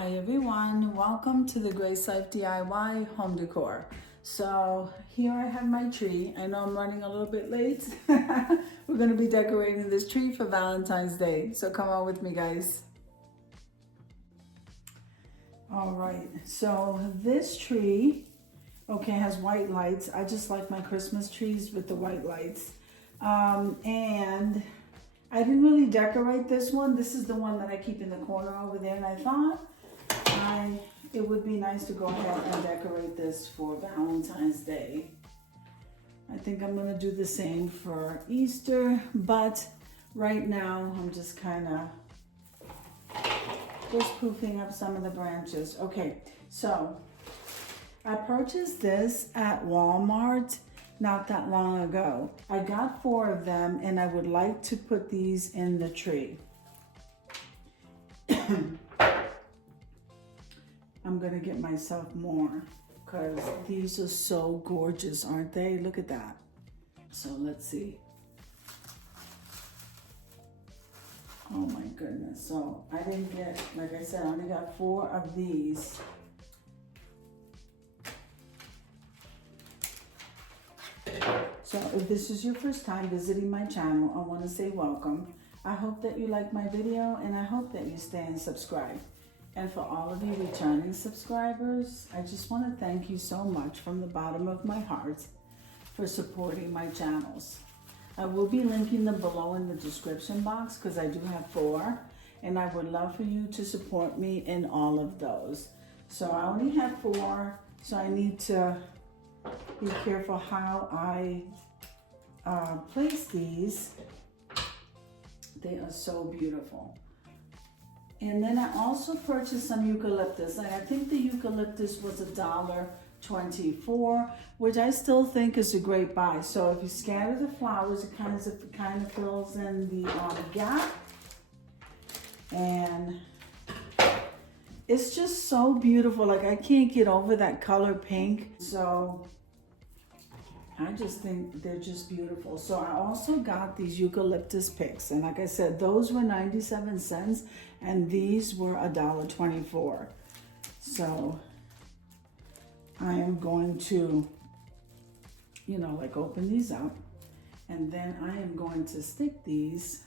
Hi everyone, welcome to the Grace Life DIY home decor. So here I have my tree. I know I'm running a little bit late. We're going to be decorating this tree for Valentine's Day. So come on with me, guys. All right, so this tree, okay, has white lights. I just like my Christmas trees with the white lights. And I didn't really decorate this one. This is the one that I keep in the corner over there, and I thought it would be nice to go ahead and decorate this for Valentine's Day. I think I'm gonna do the same for Easter, but right now I'm just kind of poofing up some of the branches. Okay, so I purchased this at Walmart not that long ago. I got 4 of them and I would like to put these in the tree. I'm gonna get myself more because these are so gorgeous, aren't they? Look at that. So let's see. Oh my goodness. So I didn't get, like I said, I only got 4 of these. So if this is your first time visiting my channel, I want to say welcome. I hope that you like my video and I hope that you stay and subscribe. And for all of you returning subscribers, I just want to thank you so much from the bottom of my heart for supporting my channels. I will be linking them below in the description box because I do have 4 and I would love for you to support me in all of those. So I only have 4, so I need to be careful how I place these. They are so beautiful. And then I also purchased some eucalyptus. And I think the eucalyptus was $1.24, which I still think is a great buy. So if you scatter the flowers, it kind of fills in the gap. And it's just so beautiful. Like I can't get over that color pink. So I just think they're just beautiful. So I also got these eucalyptus picks. And like I said, those were 97 cents and these were $1.24. So I am going to, like open these up and then I am going to stick these.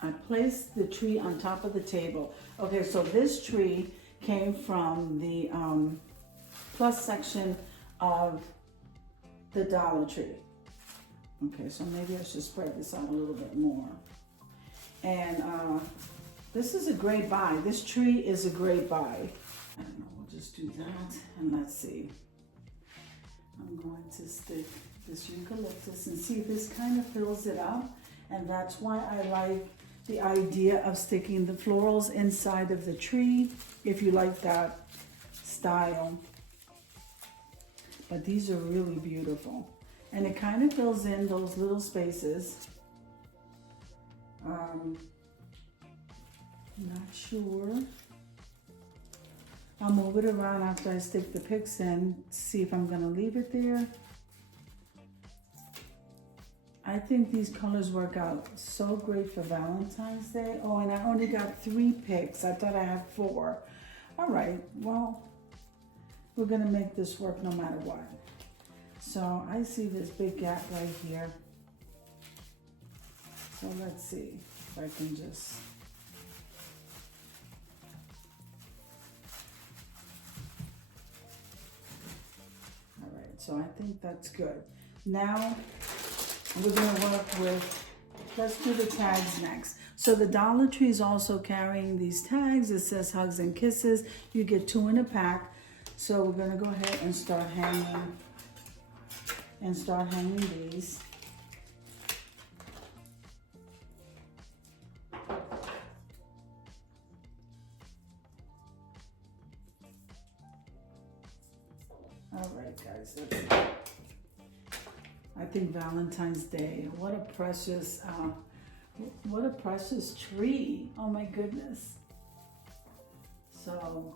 I placed the tree on top of the table. Okay, so this tree came from the plus section of the Dollar Tree. Okay, so maybe I should spread this out a little bit more. And this is a great buy. This tree is a great buy. I don't know, we'll just do that and let's see. I'm going to stick this eucalyptus and see if this kind of fills it up. And that's why I like the idea of sticking the florals inside of the tree, if you like that style. But these are really beautiful. And it kind of fills in those little spaces. Not sure. I'll move it around after I stick the picks in, see if I'm gonna leave it there. I think these colors work out so great for Valentine's Day. Oh, and I only got 3 picks. I thought I had 4. All right, well, we're gonna make this work no matter what. So I see this big gap right here. So let's see if I can just. All right, so I think that's good. Now we're gonna work with, let's do the tags next. So the Dollar Tree is also carrying these tags. It says hugs and kisses. You get 2 in a pack. So we're gonna go ahead and start hanging these. All right, guys, let's see. I think Valentine's Day, what a precious tree. Oh my goodness. So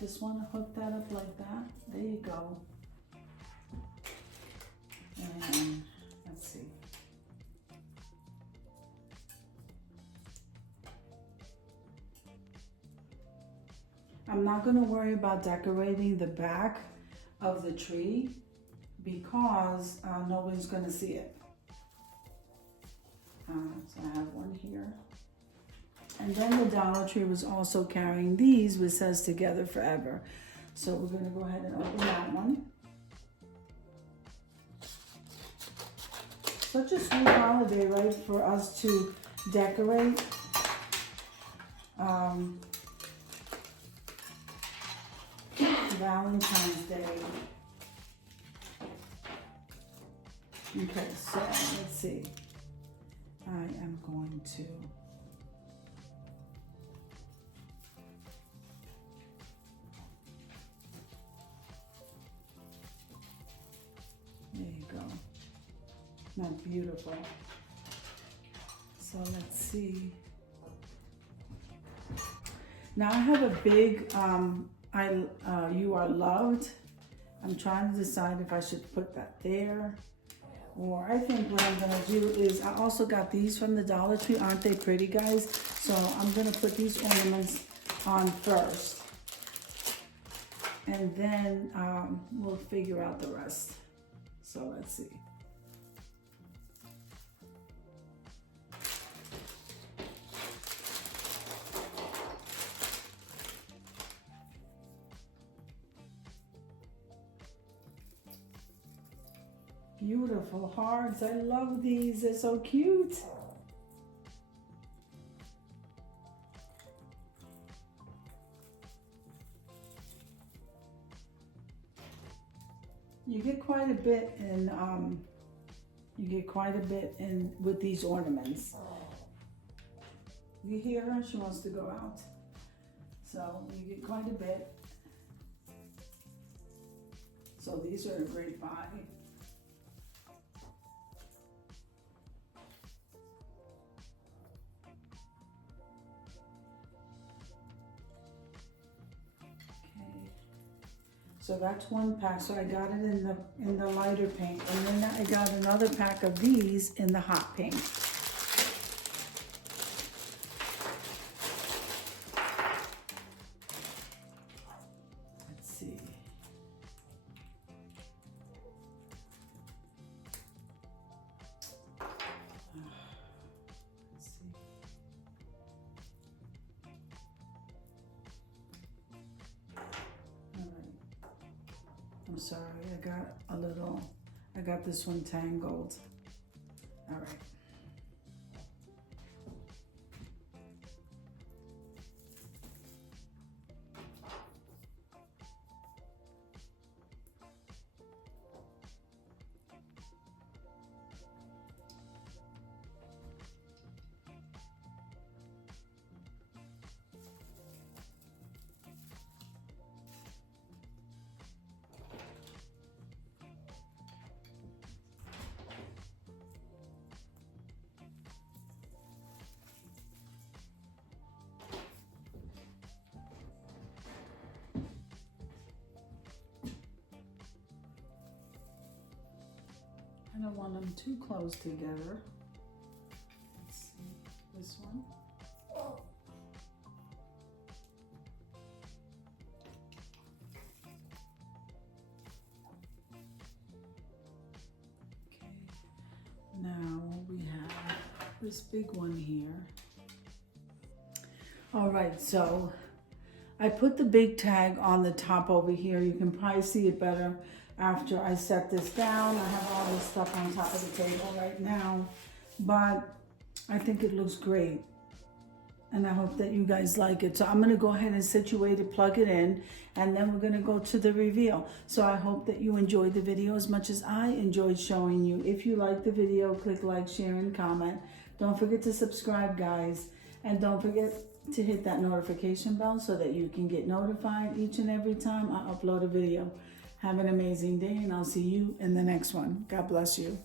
just want to hook that up like that. There you go. And let's see. I'm not going to worry about decorating the back of the tree because nobody's going to see it. So I have one here. And then the Dollar Tree was also carrying these, which says Together Forever. So we're going to go ahead and open that one. Such a sweet holiday, right, for us to decorate. Valentine's Day. Okay, so let's see. I am going to there you go. Not beautiful. So let's see. Now I have a big You Are Loved. I'm trying to decide if I should put that there. Or I think what I'm gonna do is, I also got these from the Dollar Tree. Aren't they pretty, guys? So I'm gonna put these ornaments on first. And then we'll figure out the rest. So let's see. Beautiful hearts. I love these. They're so cute. You get quite a bit in with these ornaments. You hear her? She wants to go out. So you get quite a bit. So these are a great buy. So that's one pack. So I got it in the lighter pink, and then I got another pack of these in the hot pink. Let's see. Let's see. I'm sorry, I got this one tangled. All right. I don't want them too close together. Let's see, this one. Okay, now we have this big one here. All right, so I put the big tag on the top over here. You can probably see it better after I set this down. I have all this stuff on top of the table right now, but I think it looks great. And I hope that you guys like it. So I'm gonna go ahead and situate it, plug it in, and then we're gonna go to the reveal. So I hope that you enjoyed the video as much as I enjoyed showing you. If you like the video, click like, share, and comment. Don't forget to subscribe, guys. And don't forget to hit that notification bell so that you can get notified each and every time I upload a video. Have an amazing day, and I'll see you in the next one. God bless you.